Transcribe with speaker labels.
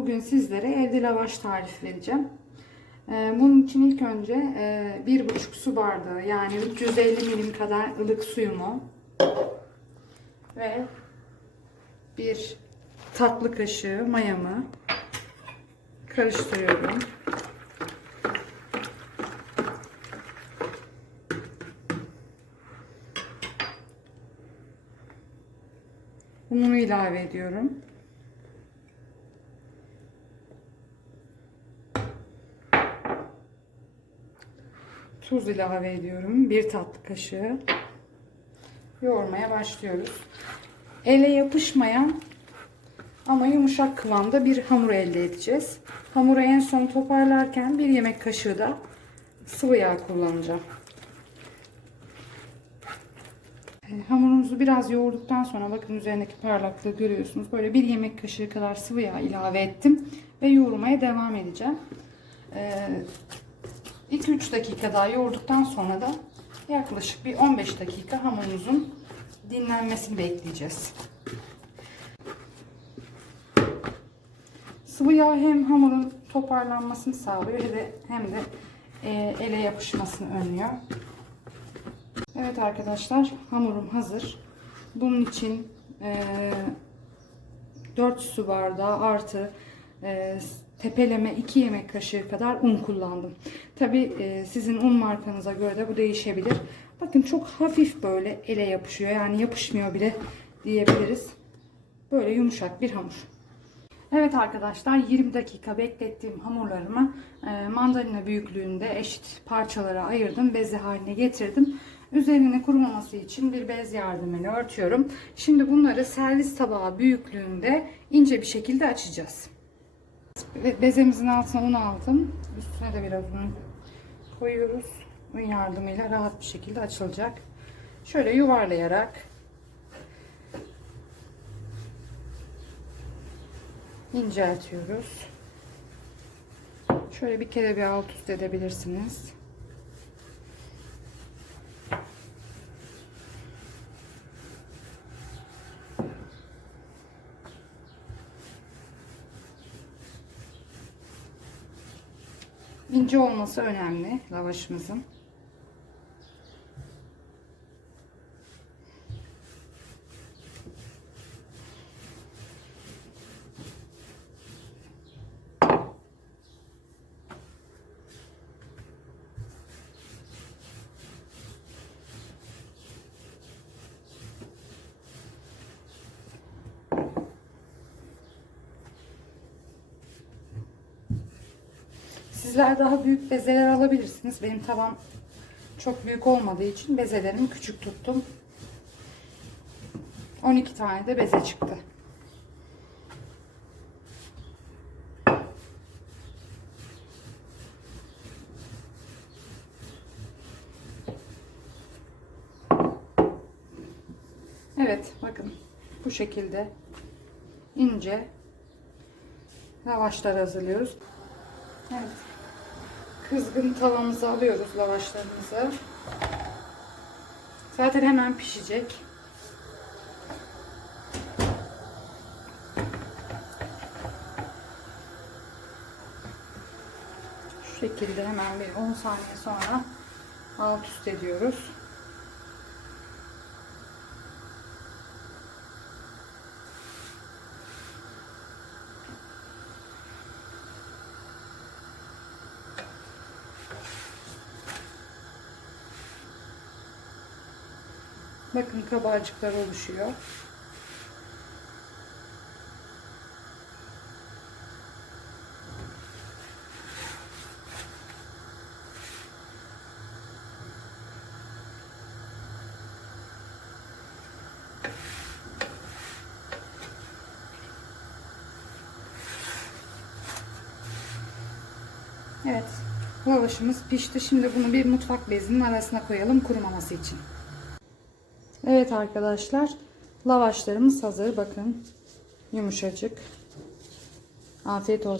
Speaker 1: bugün sizlere evde lavaş tarifi vereceğim. Ee, Bunun için ilk önce e, bir buçuk su bardağı yani 350 milim kadar ılık suyumu ve bir tatlı kaşığı mayamı karıştırıyorum. Ununu ilave ediyorum. Tuz ilave ediyorum. Bir tatlı kaşığı. Yoğurmaya başlıyoruz. Ele yapışmayan ama yumuşak kıvamda bir hamur elde edeceğiz. Hamuru en son toparlarken bir yemek kaşığı da sıvı yağ kullanacağım. E, Hamurunuzu biraz yoğurduktan sonra bakın üzerindeki parlaklığı görüyorsunuz. Böyle bir yemek kaşığı kadar sıvı yağ ilave ettim ve yoğurmaya devam edeceğim. 2-3 dakika daha yoğurduktan sonra da yaklaşık bir 15 dakika hamurumuzun dinlenmesini bekleyeceğiz. Sıvı yağ hem hamurun toparlanmasını sağlıyor hem de, e, ele yapışmasını önlüyor. Evet arkadaşlar hamurum hazır. Bunun için e, 4 su bardağı artı e, tepeleme 2 yemek kaşığı kadar un kullandım. Tabi e, sizin un markanıza göre de bu değişebilir. Bakın çok hafif böyle ele yapışıyor. Yani yapışmıyor bile diyebiliriz. Böyle yumuşak bir hamur. Evet arkadaşlar 20 dakika beklettiğim hamurlarımı e, mandalina büyüklüğünde eşit parçalara ayırdım. Beze haline getirdim. Üzerine kurumaması için bir bez yardımıyla örtüyorum. Şimdi bunları servis tabağı büyüklüğünde ince bir şekilde açacağız. Bezemizin altına un aldım. Üstüne de biraz un koyuyoruz. Un yardımıyla rahat bir şekilde açılacak. Şöyle yuvarlayarak inceltiyoruz. Şöyle bir kere bir alt üst edebilirsiniz. İnce olması önemli lavaşımızın. Sizler daha büyük bezeler alabilirsiniz. Benim tavam çok büyük olmadığı için bezelerimi küçük tuttum. 12 tane de beze çıktı. Evet bakın bu şekilde ince lavaşlar hazırlıyoruz. Evet. Kızgın tavamızı alıyoruz lavaşlarımızı. Zaten hemen pişecek. Şu şekilde hemen bir 10 saniye sonra alt üst ediyoruz. Bakın kabarcıklar oluşuyor. Evet. Lavaşımız pişti. Şimdi bunu bir mutfak bezinin arasına koyalım kurumaması için. Evet arkadaşlar. Lavaşlarımız hazır. Bakın. Yumuşacık. Afiyet olsun.